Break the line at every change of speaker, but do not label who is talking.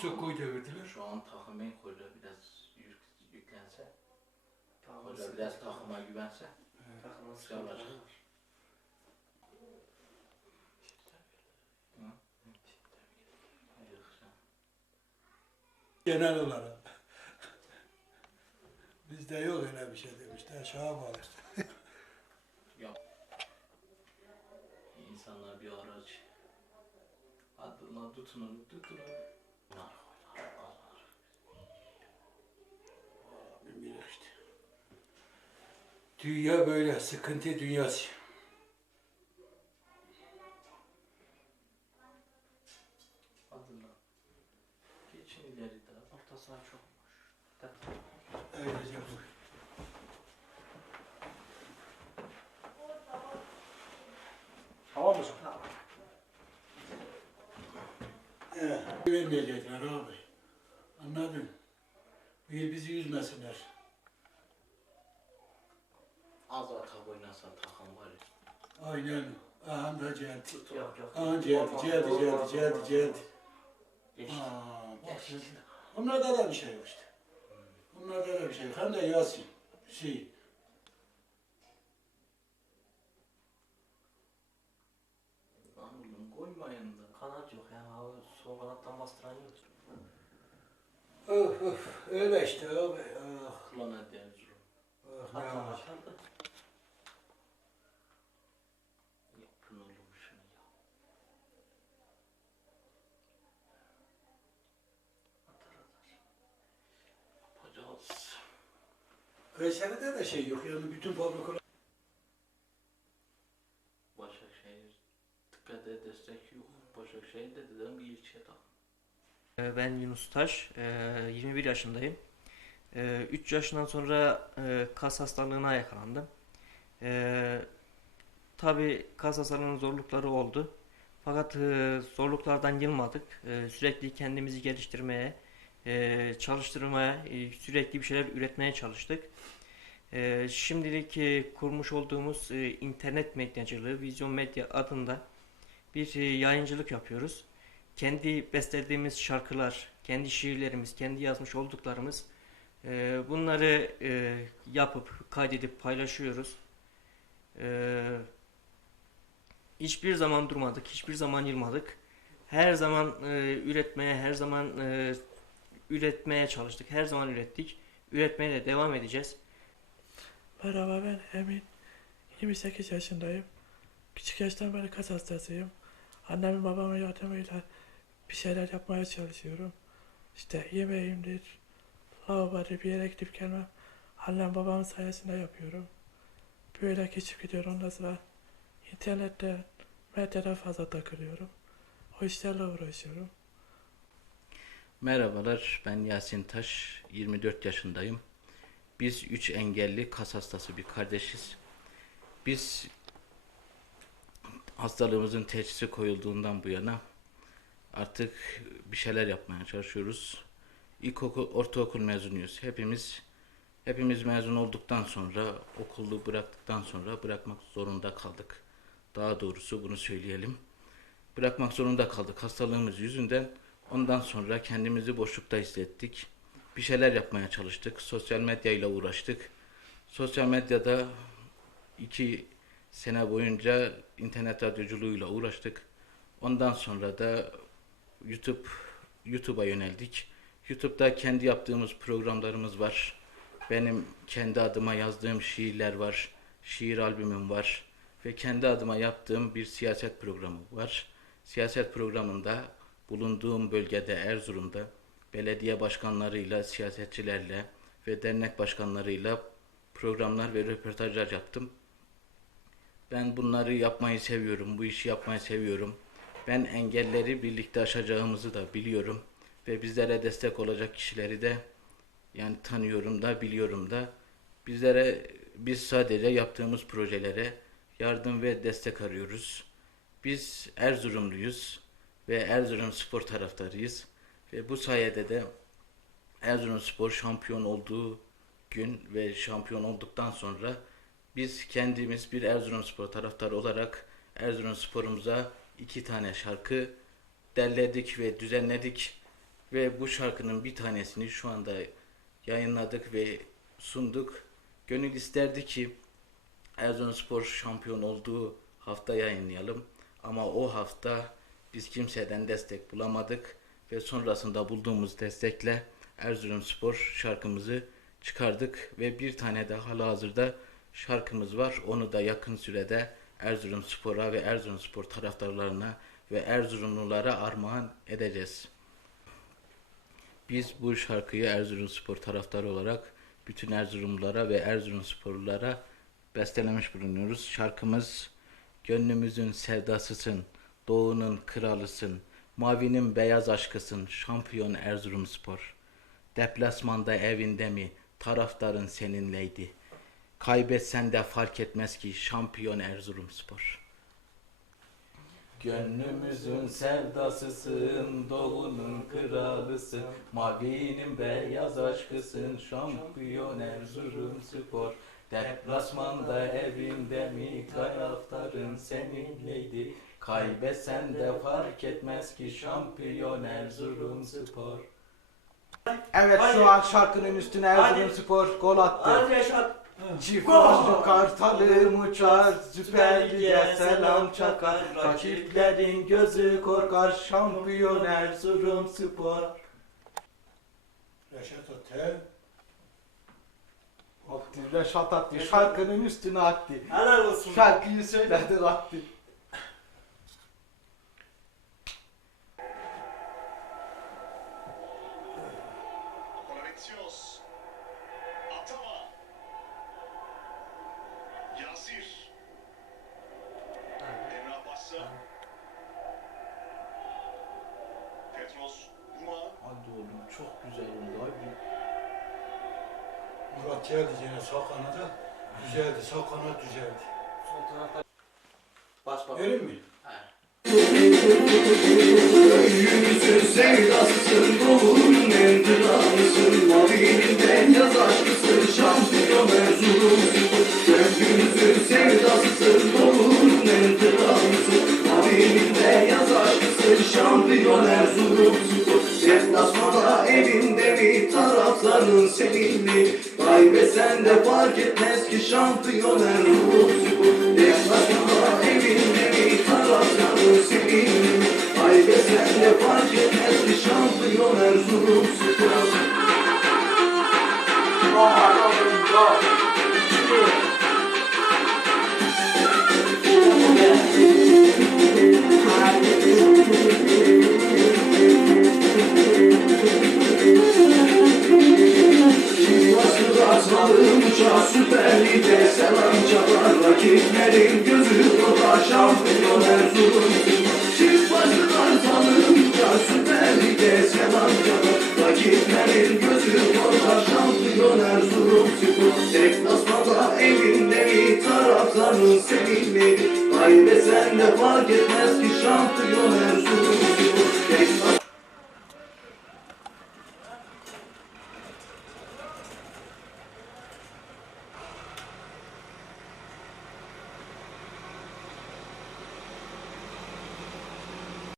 Su koy devirdiler.
Şu an takım en hoca biraz yük, yüklense,
sıkıntı
biraz takıma güvense, Güzel olacak.
Genel olarak. Bizde yok öyle bir şey demişler. Aşağı bağlı.
insanlar bir araç adına tutunun tutunun.
Dünya böyle. Sıkıntı dünyası.
Adına. Geçin ileri daha.
Orta saha çok.
Öylece bu.
Tamam mı? Tamam.
Evet. Vermeyecekler abi. Anladın? Bir bizi üzmesinler.
Az atak oynasa takım var ya.
Aynen. Aha da geldi.
Yok yok.
Aha geldi, geldi, geldi, geldi, geldi.
Geçti.
Aa, bak şimdi. Da bir şey yok işte. Onlarda da bir şey yok. Hem de Yasin. Şey.
Lan oğlum koymayın da.
Kanat yok ya. Abi sol kanattan bastıran yok.
Of of. Öyle işte abi. Ah,
Kullan hadi Erzurum.
ah ne
Atla
Kayseri'de de şey yok yani bütün fabrikalar.
Başakşehir dikkate destek yok. Başakşehir'de dedim bir ilçe takım.
Ee, Ben Yunus Taş, ee, 21 yaşındayım. 3 yaşından sonra ee, kas hastalığına yakalandım. Tabi kas hastalığının zorlukları oldu. Fakat ee, zorluklardan yılmadık. Ee, Sürekli kendimizi geliştirmeye, ee, çalıştırmaya, ee, sürekli bir şeyler üretmeye çalıştık. Ee, Şimdilik ee, kurmuş olduğumuz ee, internet medyacılığı, Vizyon Medya adında bir ee, yayıncılık yapıyoruz kendi bestelediğimiz şarkılar, kendi şiirlerimiz, kendi yazmış olduklarımız e, bunları e, yapıp kaydedip paylaşıyoruz. E, hiçbir zaman durmadık, hiçbir zaman yılmadık. Her zaman e, üretmeye, her zaman e, üretmeye çalıştık, her zaman ürettik. Üretmeye de devam edeceğiz.
Merhaba ben Emin. 28 yaşındayım. Küçük yaştan beri kas hastasıyım. Annemin babamın yardımıyla bir şeyler yapmaya çalışıyorum. İşte yemeğimdir, lavaboda bir yere gidip gelmem. Annem babamın sayesinde yapıyorum. Böyle geçip gidiyor ondan sonra internette medyada fazla takılıyorum. O işlerle uğraşıyorum.
Merhabalar, ben Yasin Taş, 24 yaşındayım. Biz üç engelli kas hastası bir kardeşiz. Biz hastalığımızın teşhisi koyulduğundan bu yana artık bir şeyler yapmaya çalışıyoruz. İlkokul, ortaokul mezunuyuz. Hepimiz hepimiz mezun olduktan sonra, okulu bıraktıktan sonra bırakmak zorunda kaldık. Daha doğrusu bunu söyleyelim. Bırakmak zorunda kaldık hastalığımız yüzünden. Ondan sonra kendimizi boşlukta hissettik. Bir şeyler yapmaya çalıştık. Sosyal medyayla uğraştık. Sosyal medyada iki sene boyunca internet radyoculuğuyla uğraştık. Ondan sonra da YouTube YouTube'a yöneldik. YouTube'da kendi yaptığımız programlarımız var. Benim kendi adıma yazdığım şiirler var. Şiir albümüm var. Ve kendi adıma yaptığım bir siyaset programı var. Siyaset programında bulunduğum bölgede Erzurum'da belediye başkanlarıyla, siyasetçilerle ve dernek başkanlarıyla programlar ve röportajlar yaptım. Ben bunları yapmayı seviyorum, bu işi yapmayı seviyorum. Ben engelleri birlikte aşacağımızı da biliyorum ve bizlere destek olacak kişileri de yani tanıyorum da biliyorum da bizlere biz sadece yaptığımız projelere yardım ve destek arıyoruz. Biz Erzurumluyuz ve Erzurum spor taraftarıyız. Ve bu sayede de Erzurum spor şampiyon olduğu gün ve şampiyon olduktan sonra biz kendimiz bir Erzurum spor taraftarı olarak Erzurum sporumuza iki tane şarkı derledik ve düzenledik. Ve bu şarkının bir tanesini şu anda yayınladık ve sunduk. Gönül isterdi ki Erzurumspor şampiyon olduğu hafta yayınlayalım. Ama o hafta biz kimseden destek bulamadık ve sonrasında bulduğumuz destekle Erzurumspor şarkımızı çıkardık ve bir tane de halihazırda şarkımız var. Onu da yakın sürede Erzurumspor'a ve Erzurumspor taraftarlarına ve Erzurumlulara armağan edeceğiz. Biz bu şarkıyı Erzurumspor taraftarı olarak bütün Erzurumlulara ve Erzurumsporlulara bestelemiş bulunuyoruz. Şarkımız Gönlümüzün sevdasısın, doğunun kralısın, mavinin beyaz aşkısın, şampiyon Erzurumspor. Deplasmanda evinde mi, taraftarın seninleydi. Kaybetsen de fark etmez ki şampiyon Erzurumspor.
Gönlümüzün sevdasısın, doğunun kralısın, mavinin beyaz aşkısın, şampiyon Erzurumspor. Deplasmanda evinde mi taraftarın seninleydi, kaybetsen de fark etmez ki şampiyon Erzurumspor.
Evet şu an şarkının üstüne Erzurumspor gol attı.
Hadi Gol!
başlı kartalım uçar, Süper Lig'e selam çakar. Rakiplerin gözü korkar, şampiyon Erzurumspor.
Reşat Otel.
Attı, Reşat attı, şarkının üstüne attı.
Helal olsun.
Şarkıyı söyledi attı.
Konavicius. Atama. Yasir. Emrah Başsa. Petros Duma.
Hadi oğlum çok güzel oldu hadi.
Murat geldi yine sağ kanada. Düzeldi. Sağ kanat düzeldi.
Sol tarafta.
Bas bas.
Verir mi?
Gönlümüzün sevdasısın, doğunun en kralısın Mavinin beyaz aşkısın, şampiyon Erzurumspor Gönlümüzün sevdasısın, en kralısın Mavinin beyaz aşkısın, şampiyon Erzurumspor Deplasmada evinde mi, taraftarın senin mi? Kaybetsen de fark etmez ki şampiyon Erzurumspor Başlılar salım uçağı Süper Lig'de selam çakar Rakiplerin gözü korkar Şampiyon Erzurumspor taraftarın senin mi Kaybetsen de fark etmez ki şampiyon Erzurumspor